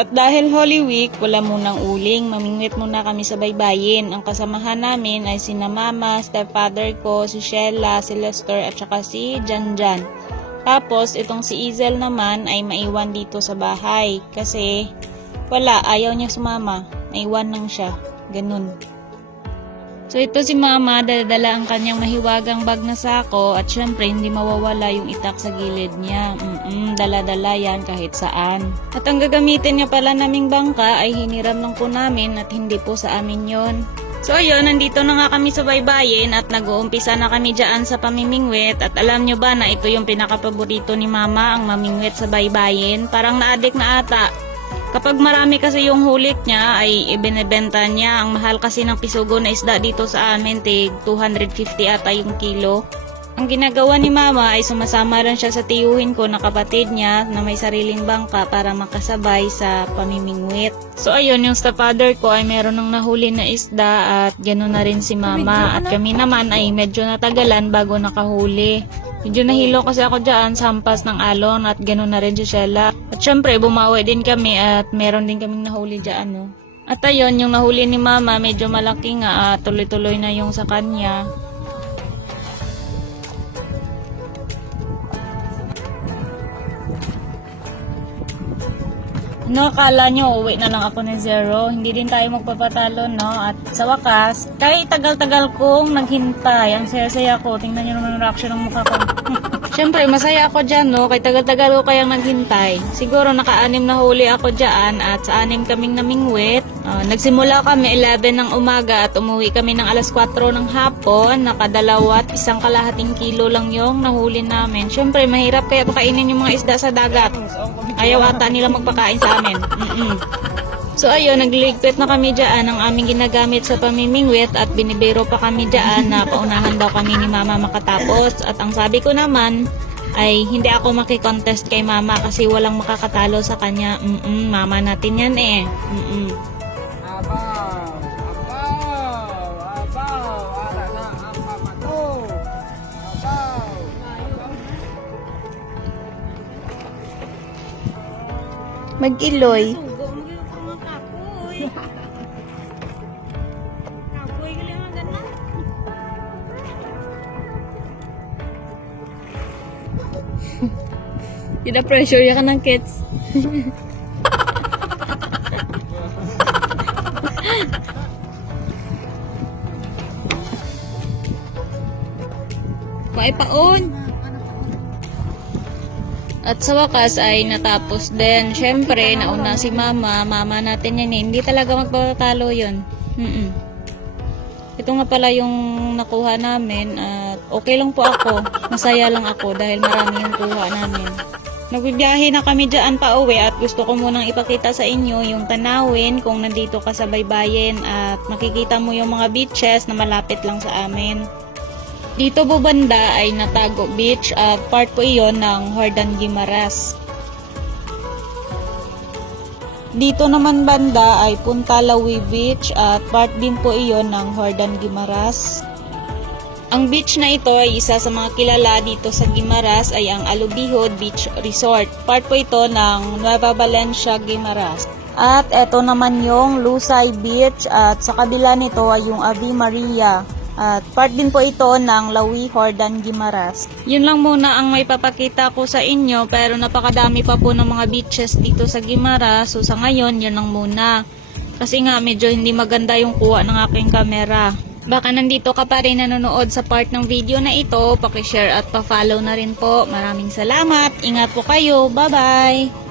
At dahil Holy Week, wala munang uling, mamingwit muna kami sa baybayin. Ang kasamahan namin ay si mama, stepfather ko, si Sheila, si Lester, at saka si Janjan. Tapos, itong si Izel naman ay maiwan dito sa bahay. Kasi, wala, ayaw niya sumama. Maiwan lang siya. Ganun. So ito si mama, daladala ang kanyang mahiwagang bag na sako at syempre hindi mawawala yung itak sa gilid niya. Mm-mm, dala-dala yan kahit saan. At ang gagamitin niya pala naming bangka ay hiniram lang po namin at hindi po sa amin yon. So ayun, nandito na nga kami sa baybayin at nag-uumpisa na kami dyan sa pamimingwit at alam nyo ba na ito yung pinakapaborito ni mama ang mamingwit sa baybayin? Parang naadik na ata. Kapag marami kasi yung hulik niya ay ibinebenta niya. Ang mahal kasi ng pisugo na isda dito sa amin, tig 250 ata yung kilo. Ang ginagawa ni mama ay sumasama rin siya sa tiyuhin ko na kapatid niya na may sariling bangka para makasabay sa pamimingwit. So ayun, yung stepfather ko ay meron ng nahuli na isda at gano'n na rin si mama. At kami naman ay medyo natagalan bago nakahuli. Medyo nahilo kasi ako dyan sa hampas ng alon at gano'n na rin si Sheila. At syempre, bumawi din kami at meron din kaming nahuli dyan. No? At ayun, yung nahuli ni mama, medyo malaki nga at tuloy-tuloy na yung sa kanya. No, akala nyo, uwi na lang ako ng zero. Hindi din tayo magpapatalo, no? At sa wakas, kahit tagal-tagal kong naghintay, ang saya-saya ko. Tingnan nyo naman yung reaction ng mukha ko. Siyempre, masaya ako dyan, no? Kahit tagal-tagal ko kayang naghintay. Siguro naka-anim na huli ako dyan at sa anim kaming namingwit. Ah, nagsimula kami 11 ng umaga at umuwi kami ng alas 4 ng hapon. Nakadalawa at isang kalahating kilo lang yung nahuli namin. Siyempre, mahirap kaya pakainin yung mga isda sa dagat. Ayaw ata nila magpakain sa amin. Mm-mm. So ayun, nagliligpit na kami dyan ng aming ginagamit sa pamimingwit at binibiro pa kami dyan na paunahan daw kami ni mama makatapos. At ang sabi ko naman ay hindi ako makikontest kay mama kasi walang makakatalo sa kanya. Mm-mm, mama natin yan eh. Mm-mm. Abaw! Pina-pressure ya ka ng kids. Kuhay paon. At sa wakas ay natapos din. Siyempre, nauna si mama. Mama natin yan eh. Hindi talaga magpapatalo yun. Mm-mm. Ito nga pala yung nakuha namin at okay lang po ako. Masaya lang ako dahil marami yung kuha namin. Nagbibiyahe na kami dyan pa uwi at gusto ko munang ipakita sa inyo yung tanawin kung nandito ka sa baybayin at makikita mo yung mga beaches na malapit lang sa amin. Dito po banda ay Natago Beach at part po iyon ng Hordan Guimaras. Dito naman banda ay Punta Lawi Beach at part din po iyon ng Hordan Guimaras. Ang beach na ito ay isa sa mga kilala dito sa Guimaras ay ang Alubihod Beach Resort. Part po ito ng Nueva Valencia, Guimaras. At ito naman yung Lusay Beach at sa kabila nito ay yung Ave Maria. At part din po ito ng Lawi Hordan Guimaras. Yun lang muna ang may papakita ko sa inyo pero napakadami pa po ng mga beaches dito sa Guimaras. So sa ngayon, yun lang muna. Kasi nga medyo hindi maganda yung kuha ng aking kamera. Baka nandito ka pa rin nanonood sa part ng video na ito, pakishare at pa-follow na rin po. Maraming salamat. Ingat po kayo. Bye-bye!